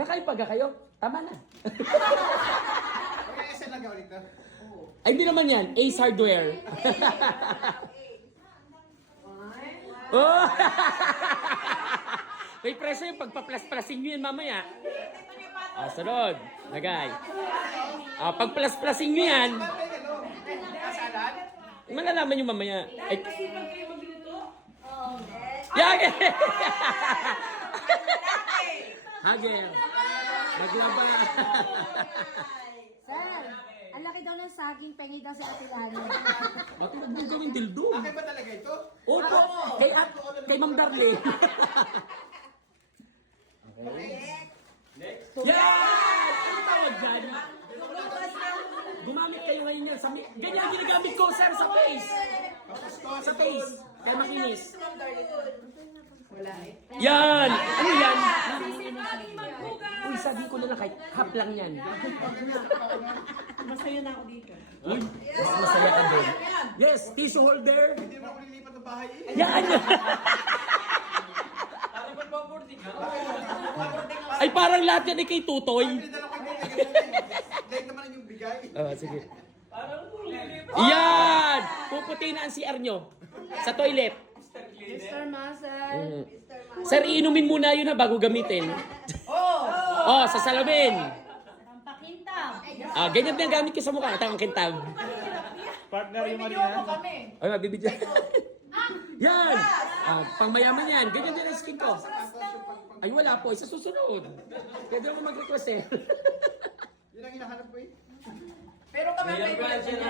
Nakaipaga kayo? Tama na. Kaya isa lang ulit na. Ay, hindi naman yan. Ace Hardware. Oh! May presyo yung pagpa-plus-plusin nyo yan mamaya. Sunod. Lagay. Pag-plus-plusin nyo yan. Malalaman nyo mamaya. Ay. Yage! Hagel. Naglaba. Sir, ang laki daw ng saging, pengi daw si Ate Lani. Bakit huwag mong gawing dildo? Akin ba talaga ito? Opo. Kay Ma'am Darlene. Yan! Ano tawag dyan? Gumamit kayo ngayon yan. Ganyan ang ginagamit ko, sir, sa face. Sa face. Kaya makinis. Yan! Ano yan? Uy, sabi ko na lang kahit half lang yan. Masaya na ako dito. Uy, mas masaya ka din. Yes, tissue holder. Hindi naman ako nililipat ng bahay eh. Yan! Ay, parang lahat yan ay kay Tutoy. Pinadala ko yung bote. Dahil naman yung bigay. Sige. Yan! Puputi na ang CR nyo. Sa toilet. Mr. Master. Sir, iinumin muna yun ha bago gamitin. Oh, sa salamin. Pampakintab. Ganyan din ang gamit ko sa mukha. Tawang kintab. Partner yung Marina. Ay, mabibigyan. Yan! Pangmayaman yan. Ganyan din ang skin ko. Ay, wala po. Isa susunod. Pwede ako mag-request eh. Yun ang hinahanap ko eh. Pero kami may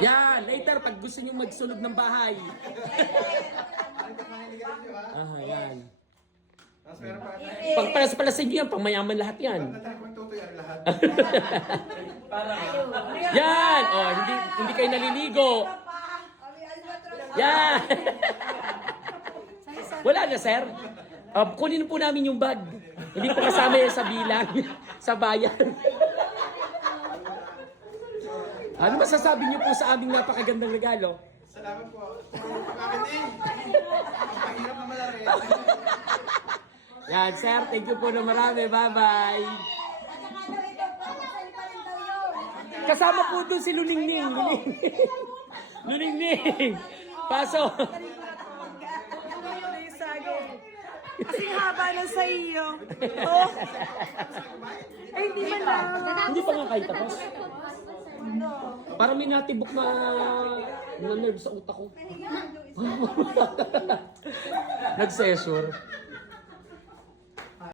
Yan! Later, pag gusto nyo magsunog ng bahay. Ano ka maniligaran nyo ha? Yan. Tapos meron pa. Pagpalas-palasin nyo yan, pangmayaman lahat yan. Natala ko yung tutoy ang lahat. Yan! Hindi kayo naliligo. Yan! Wala na, sir. Kunin po namin yung bag. Hindi po kasama yan sa bilang. Sa bayan. Ano masasabi niyo po sa aming napakagandang regalo? Salamat po. Pagkakating. Ang pahirap naman na rin. Yan, sir. Thank you po na marami. Bye-bye. Kasama po doon si Luningning. Luningning. Paso. Kasing haba na sa iyo. Oh. Ay, hindi man lang. Hindi pa nga kayo tapos. Para may natibok na nerve sa utak ko. Nag-session.